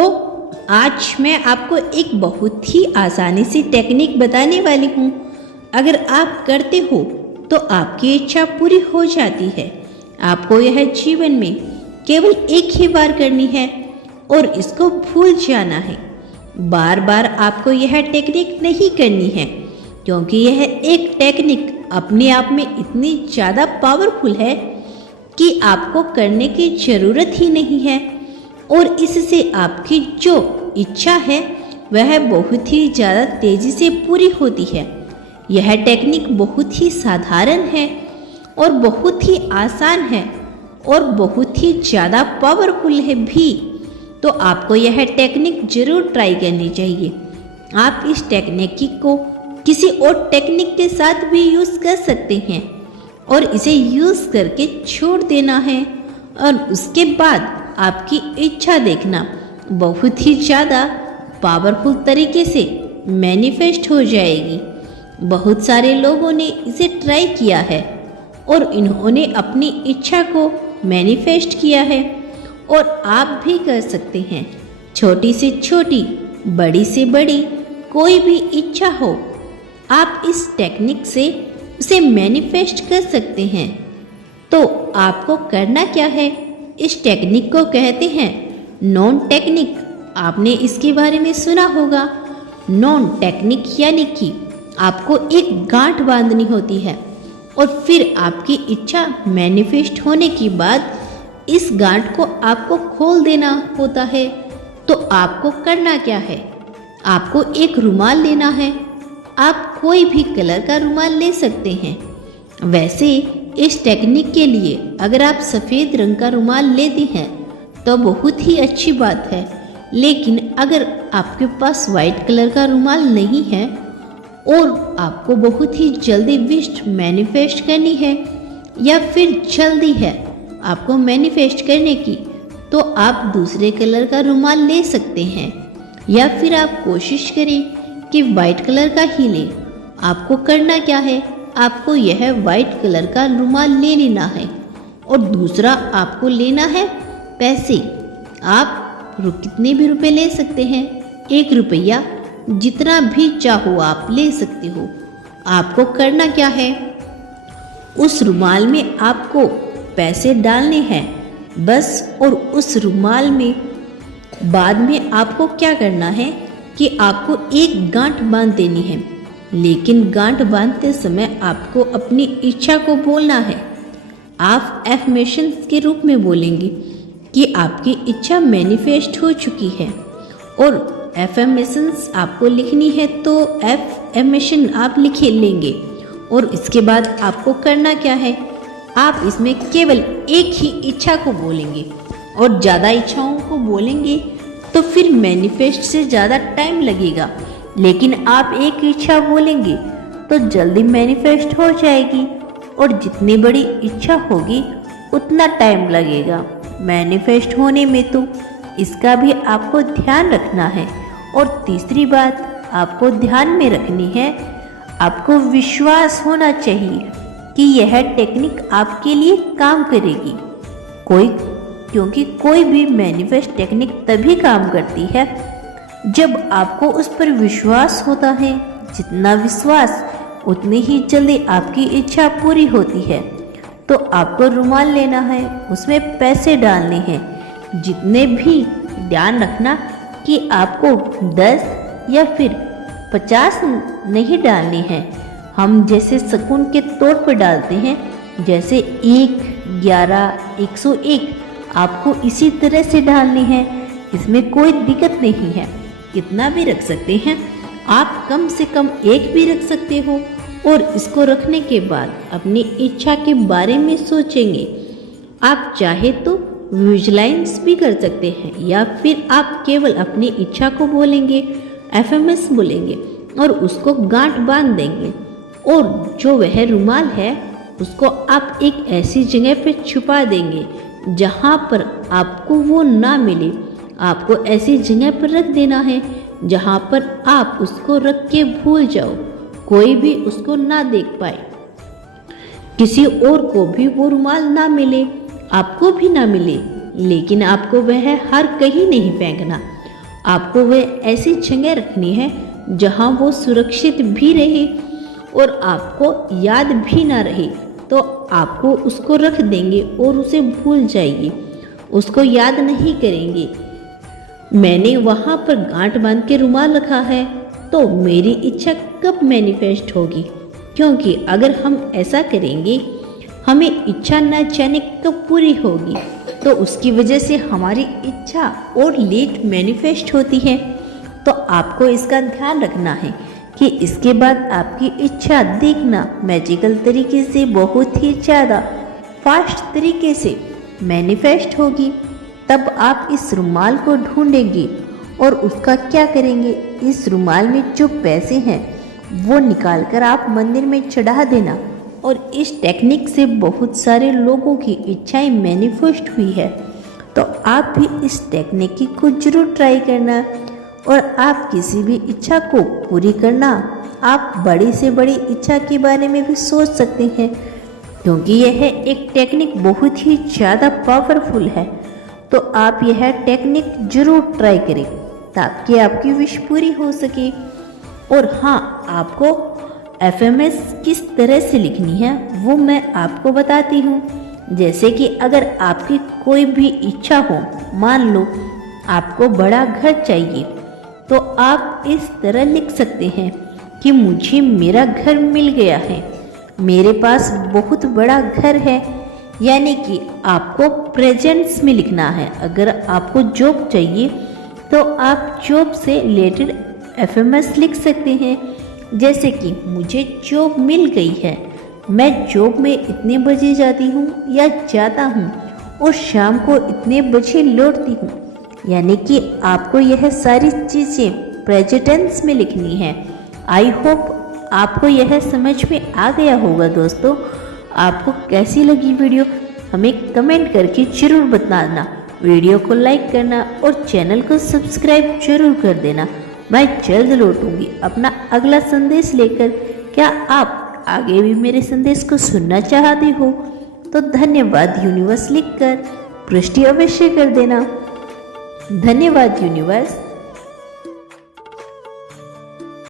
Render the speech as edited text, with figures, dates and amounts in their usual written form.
तो आज मैं आपको एक बहुत ही आसानी सी टेक्निक बताने वाली हूँ। अगर आप करते हो तो आपकी इच्छा पूरी हो जाती है। आपको यह जीवन में केवल एक ही बार करनी है और इसको भूल जाना है। बार बार आपको यह टेक्निक नहीं करनी है, क्योंकि यह एक टेक्निक अपने आप में इतनी ज़्यादा पावरफुल है कि आपको करने की ज़रूरत ही नहीं है और इससे आपकी जो इच्छा है वह बहुत ही ज़्यादा तेज़ी से पूरी होती है। यह टेक्निक बहुत ही साधारण है और बहुत ही आसान है और बहुत ही ज़्यादा पावरफुल है भी। तो आपको यह टेक्निक ज़रूर ट्राई करनी चाहिए। आप इस टेक्निक को किसी और टेक्निक के साथ भी यूज़ कर सकते हैं और इसे यूज़ करके छोड़ देना है और उसके बाद आपकी इच्छा देखना बहुत ही ज़्यादा पावरफुल तरीके से मैनिफेस्ट हो जाएगी। बहुत सारे लोगों ने इसे ट्राई किया है और इन्होंने अपनी इच्छा को मैनिफेस्ट किया है और आप भी कर सकते हैं। छोटी से छोटी, बड़ी से बड़ी कोई भी इच्छा हो, आप इस टेक्निक से उसे मैनिफेस्ट कर सकते हैं। तो आपको करना क्या है, इस टेक्निक को कहते हैं नॉन टेक्निक। आपने इसके बारे में सुना होगा। नॉन टेक्निक यानी कि आपको एक गांठ बांधनी होती है और फिर आपकी इच्छा मैनिफेस्ट होने के बाद इस गांठ को आपको खोल देना होता है। तो आपको करना क्या है, आपको एक रुमाल लेना है। आप कोई भी कलर का रुमाल ले सकते हैं। वैसे इस टेक्निक के लिए अगर आप सफ़ेद रंग का रुमाल लेते हैं तो बहुत ही अच्छी बात है, लेकिन अगर आपके पास वाइट कलर का रुमाल नहीं है और आपको बहुत ही जल्दी विश मैनिफेस्ट करनी है या फिर जल्दी है आपको मैनिफेस्ट करने की, तो आप दूसरे कलर का रुमाल ले सकते हैं या फिर आप कोशिश करें कि वाइट कलर का ही लें। आपको करना क्या है, आपको यह वाइट कलर का रुमाल ले लेना है और दूसरा आपको लेना है पैसे। आप कितने भी रुपए ले सकते हैं, 1 रुपया, जितना भी चाहो आप ले सकते हो। आपको करना क्या है, उस रुमाल में आपको पैसे डालने हैं बस। और उस रुमाल में बाद में आपको क्या करना है कि आपको एक गांठ बांध देनी है, लेकिन गांठ बांधते समय आपको अपनी इच्छा को बोलना है। आप एफर्मेशन के रूप में बोलेंगे कि आपकी इच्छा मैनिफेस्ट हो चुकी है और एफर्मेशंस आपको लिखनी है, तो एफर्मेशन आप लिख लेंगे। और इसके बाद आपको करना क्या है, आप इसमें केवल एक ही इच्छा को बोलेंगे और ज़्यादा इच्छाओं को बोलेंगे तो फिर मैनिफेस्ट से ज़्यादा टाइम लगेगा, लेकिन आप एक इच्छा बोलेंगे तो जल्दी मैनिफेस्ट हो जाएगी। और जितनी बड़ी इच्छा होगी उतना टाइम लगेगा मैनिफेस्ट होने में, तो इसका भी आपको ध्यान रखना है। और तीसरी बात आपको ध्यान में रखनी है, आपको विश्वास होना चाहिए कि यह टेक्निक आपके लिए काम करेगी। क्योंकि कोई भी मैनिफेस्ट टेक्निक तभी काम करती है जब आपको उस पर विश्वास होता है। जितना विश्वास उतनी ही जल्दी आपकी इच्छा पूरी होती है। तो आपको रुमाल लेना है, उसमें पैसे डालने हैं जितने भी। ध्यान रखना कि आपको 10 या फिर 50 नहीं डालनी है। हम जैसे शगुन के तौर पर डालते हैं, जैसे 1, 11, 101, आपको इसी तरह से डालनी है। इसमें कोई दिक्कत नहीं है, कितना भी रख सकते हैं आप, कम से कम 1 भी रख सकते हो। और इसको रखने के बाद अपनी इच्छा के बारे में सोचेंगे। आप चाहे तो विजुलाइज भी कर सकते हैं या फिर आप केवल अपनी इच्छा को बोलेंगे, एफएमएस बोलेंगे और उसको गांठ बांध देंगे। और जो वह रुमाल है उसको आप एक ऐसी जगह पे छुपा देंगे जहाँ पर आपको वो ना मिले। आपको ऐसी जगह पर रख देना है जहाँ पर आप उसको रख के भूल जाओ, कोई भी उसको ना देख पाए, किसी और को भी वो रुमाल ना मिले, आपको भी ना मिले। लेकिन आपको वह हर कहीं नहीं फेंकना, आपको वह ऐसी जगह रखनी है जहाँ वो सुरक्षित भी रहे और आपको याद भी ना रहे, तो आपको उसको रख देंगे और उसे भूल जाइए, उसको याद नहीं करेंगे। मैंने वहाँ पर गांठ बांध के रुमाल रखा है, तो मेरी इच्छा कब मैनिफेस्ट होगी? क्योंकि अगर हम ऐसा करेंगे, हमें इच्छा न जाने कब पूरी होगी, तो उसकी वजह से हमारी इच्छा और लेट मैनिफेस्ट होती है। तो आपको इसका ध्यान रखना है कि इसके बाद आपकी इच्छा देखना मैजिकल तरीके से बहुत ही ज़्यादा फास्ट तरीके से मैनिफेस्ट होगी। तब आप इस रुमाल को ढूंढेंगे और उसका क्या करेंगे, इस रुमाल में जो पैसे हैं वो निकाल कर आप मंदिर में चढ़ा देना। और इस टेक्निक से बहुत सारे लोगों की इच्छाएं मैनिफेस्ट हुई है, तो आप भी इस टेक्निक को जरूर ट्राई करना और आप किसी भी इच्छा को पूरी करना। आप बड़ी से बड़ी इच्छा के बारे में भी सोच सकते हैं, क्योंकि यह एक टेक्निक बहुत ही ज़्यादा पावरफुल है। तो आप यह टेक्निक जरूर ट्राई करें ताकि आपकी विश पूरी हो सके। और हाँ, आपको FMS किस तरह से लिखनी है वो मैं आपको बताती हूँ। जैसे कि अगर आपकी कोई भी इच्छा हो, मान लो आपको बड़ा घर चाहिए, तो आप इस तरह लिख सकते हैं कि मुझे मेरा घर मिल गया है, मेरे पास बहुत बड़ा घर है। यानी कि आपको प्रेजेंट्स में लिखना है। अगर आपको जॉब चाहिए तो आप जॉब से रिलेटेड FMS लिख सकते हैं। जैसे कि मुझे जॉब मिल गई है, मैं जॉब में इतने बजे जाती हूँ या जाता हूँ और शाम को इतने बजे लौटती हूँ। यानी कि आपको यह सारी चीज़ें प्रेजेंट टेंस में लिखनी है। आई होप आपको यह समझ में आ गया होगा। दोस्तों, आपको कैसी लगी वीडियो हमें कमेंट करके जरूर बताना। वीडियो को लाइक करना और चैनल को सब्सक्राइब जरूर कर देना। मैं जल्द लौटूंगी अपना अगला संदेश लेकर। क्या आप आगे भी मेरे संदेश को सुनना चाहते हो तो धन्यवाद यूनिवर्स लिखकर पुष्टि अवश्य कर देना। धन्यवाद यूनिवर्स।